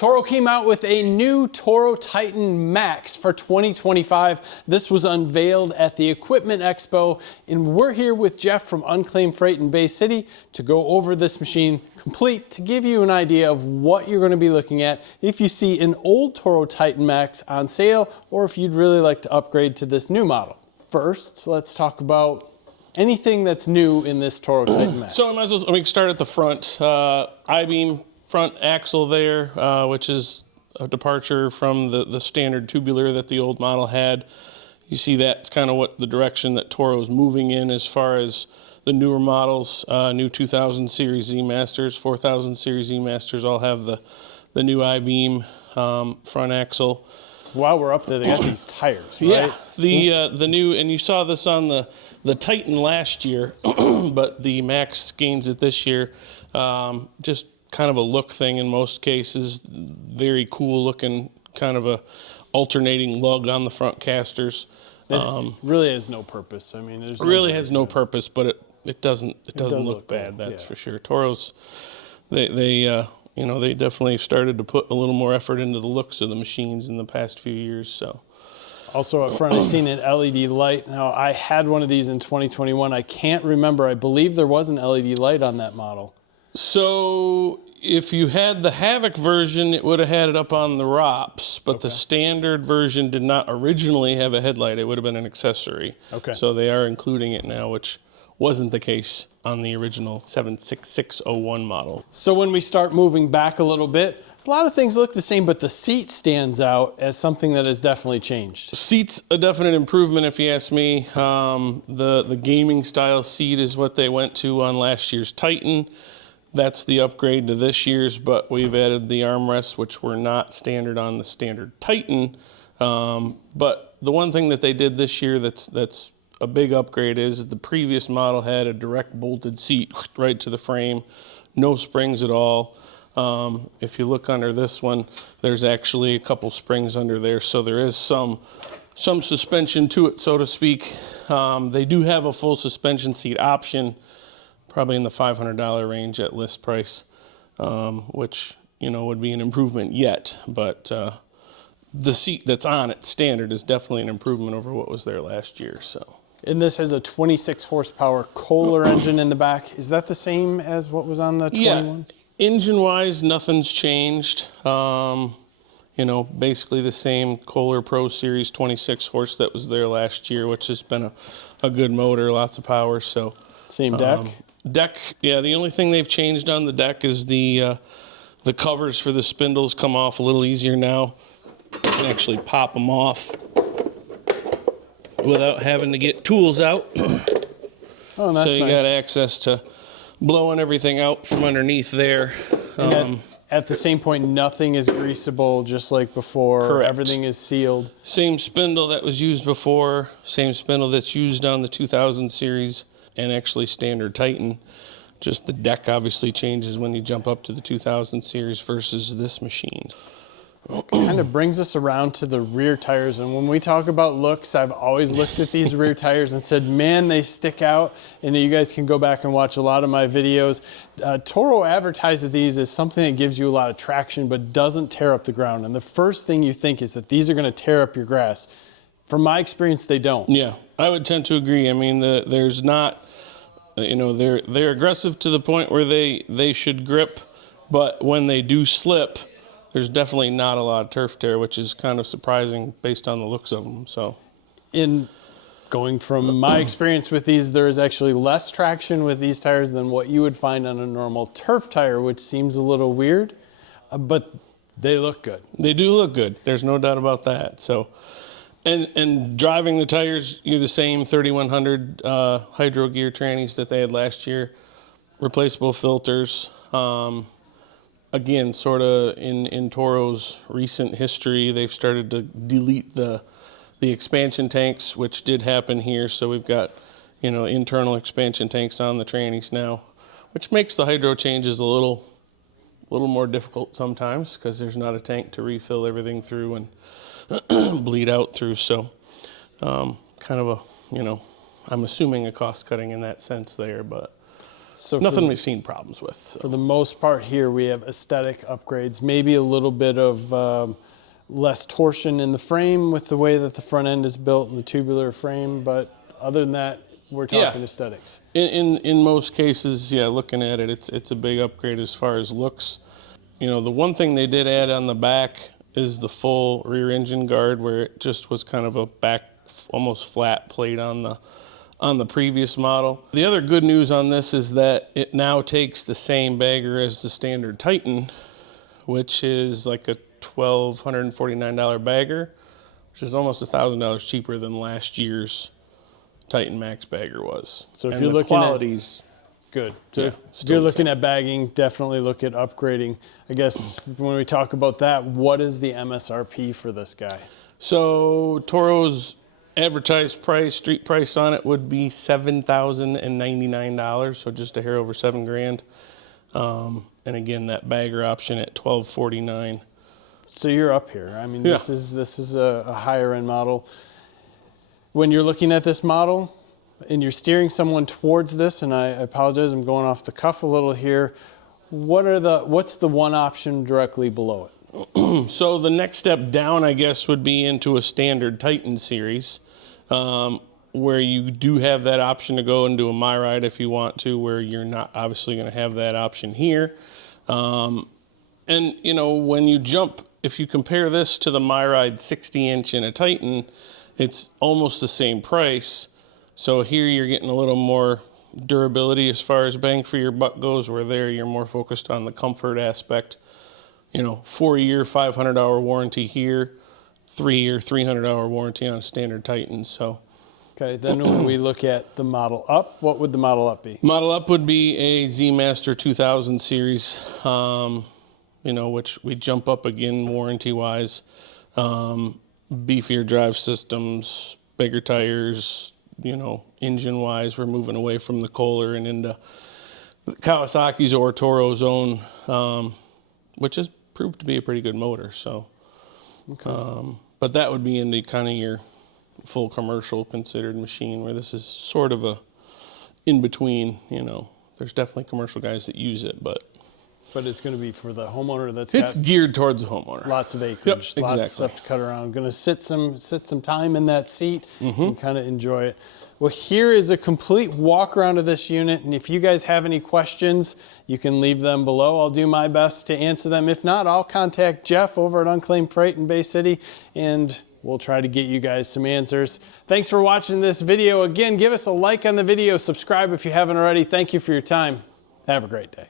Toro came out with a new Toro Titan MAX for 2025. This was unveiled at the Equipment Expo, and we're here with Jeff from Unclaimed Freight in Bay City to go over this machine complete, to give you an idea of what you're going to be looking at if you see an old Toro Titan MAX on sale, or if you'd really like to upgrade to this new model. First, let's talk about anything that's new in this Toro Titan MAX. So I might as well, let me start at the front. I-beam front axle there, which is a departure from the standard tubular that the old model had. You see that's kind of what the direction that Toro's moving in as far as the newer models. New 2000 Series Z Masters, 4000 Series Z Masters all have the new I-beam front axle. While we're up there, they got these tires, right? Yeah, the new, and you saw this on the Titan last year, but the Max gains it this year. Just kind of a look thing in most cases. Very cool looking, kind of a alternating lug on the front casters. It really has no purpose. I mean, there's really has no purpose, but it doesn't look bad. Cool. That's for sure. Toros, they definitely started to put a little more effort into the looks of the machines in the past few years. So. Also up front, I've seen an LED light. Now, I had one of these in 2021. I can't remember. I believe there was an LED light on that model. So if you had the Havoc version, it would have had it up on the ROPS, but the standard version did not originally have a headlight. It would have been an accessory. Okay. So they are including it now, which wasn't the case on the original 76601 model. So when we start moving back a little bit, a lot of things look the same, but the seat stands out as something that has definitely changed. Seat's a definite improvement if you ask me. The gaming style seat is what they went to on last year's Titan. That's the upgrade to this year's, but we've added the armrests, which were not standard on the standard Titan. But the one thing that they did this year that's a big upgrade is the previous model had a direct bolted seat right to the frame, no springs at all. If you look under this one, there's actually a couple springs under there, so there is some suspension to it, so to speak. They do have a full suspension seat option, probably in the $500 range at list price, which would be an improvement yet. But the seat that's on it standard is definitely an improvement over what was there last year. So. And this has a 26 horsepower Kohler engine in the back. Is that the same as what was on the 21? Yeah. Engine-wise, nothing's changed. Basically the same Kohler Pro Series 26 horse that was there last year, which has been a good motor, lots of power. So same deck? Deck, yeah. The only thing they've changed on the deck is the covers for the spindles come off a little easier now. You can actually pop them off without having to get tools out. Oh, that's so you nice. got access to blowing everything out from underneath there. At the same point, nothing is greasable, just like before. Correct. Everything is sealed. Same spindle that was used before, same spindle that's used on the 2000 series and actually standard Titan. Just the deck obviously changes when you jump up to the 2000 series versus this machine. Kind of brings us around to the rear tires, and when we talk about looks, I've always looked at these rear tires and said, man, they stick out. And you guys can go back and watch a lot of my videos. Toro advertises these as something that gives you a lot of traction but doesn't tear up the ground, and the first thing you think is that these are going to tear up your grass. From my experience, they don't. Yeah, I would tend to agree. I mean, there's not, they're aggressive to the point where they should grip, but when they do slip, there's definitely not a lot of turf tear, which is kind of surprising based on the looks of them. So, in going from my experience with these, there is actually less traction with these tires than what you would find on a normal turf tire, which seems a little weird, but they look good. They do look good. There's no doubt about that. So, and driving the tires, you're the same 3100 hydro gear trannies that they had last year, replaceable filters. Again, sort of in Toro's recent history, they've started to delete the expansion tanks, which did happen here. So we've got, internal expansion tanks on the trannies now, which makes the hydro changes a little more difficult sometimes because there's not a tank to refill everything through and bleed out through. So kind of a, I'm assuming a cost cutting in that sense there, but. So nothing we've seen problems with. So. For the most part here, we have aesthetic upgrades, maybe a little bit of less torsion in the frame with the way that the front end is built and the tubular frame, but other than that, we're talking aesthetics. In most cases, yeah, looking at it, it's a big upgrade as far as looks. You know, the one thing they did add on the back is the full rear engine guard, where it just was kind of a back, almost flat plate on the previous model. The other good news on this is that it now takes the same bagger as the standard Titan, which is like a $1,249 bagger, which is almost $1,000 cheaper than last year's Titan MAX bagger was. So if and you're the looking quality's good. So yeah, if you're looking at bagging, definitely look at upgrading. I guess when we talk about that, what is the MSRP for this guy? So Toro's advertised price, street price on it would be $7,099, so just a hair over $7,000. And again, that bagger option at $1,249. So you're up here. I mean, this is a higher end model. When you're looking at this model and you're steering someone towards this, and I apologize, I'm going off the cuff a little here. What's the one option directly below it? So the next step down, I guess, would be into a standard Titan series, where you do have that option to go into a MyRide if you want to, where you're not obviously going to have that option here. And, you know, when you jump, if you compare this to the MyRide 60-inch in a Titan, it's almost the same price. So here you're getting a little more durability as far as bang for your buck goes, where there you're more focused on the comfort aspect. You know, 4-year, 500-hour warranty here, 3-year, 300-hour warranty on a standard Titan. So, okay, then when we look at the model up, what would the model up be? Model up would be a Z Master 2000 series, you know, which we jump up again warranty-wise. Beefier drive systems, bigger tires, you know, engine-wise, we're moving away from the Kohler and into Kawasaki's or Toro's own, which has proved to be a pretty good motor. So, okay. But that would be into kind of your full commercial considered machine, where this is sort of a in-between, you know. There's definitely commercial guys that use it, but it's going to be for the homeowner it's geared towards the homeowner. Lots of acreage, yep, lots exactly. of stuff to cut around. Going to sit some time in that seat and kind of enjoy it. Well, here is a complete walk around of this unit, and if you guys have any questions, you can leave them below. I'll do my best to answer them. If not, I'll contact Jeff over at Unclaimed Freight in Bay City, and we'll try to get you guys some answers. Thanks for watching this video. Again, give us a like on the video, subscribe if you haven't already. Thank you for your time. Have a great day.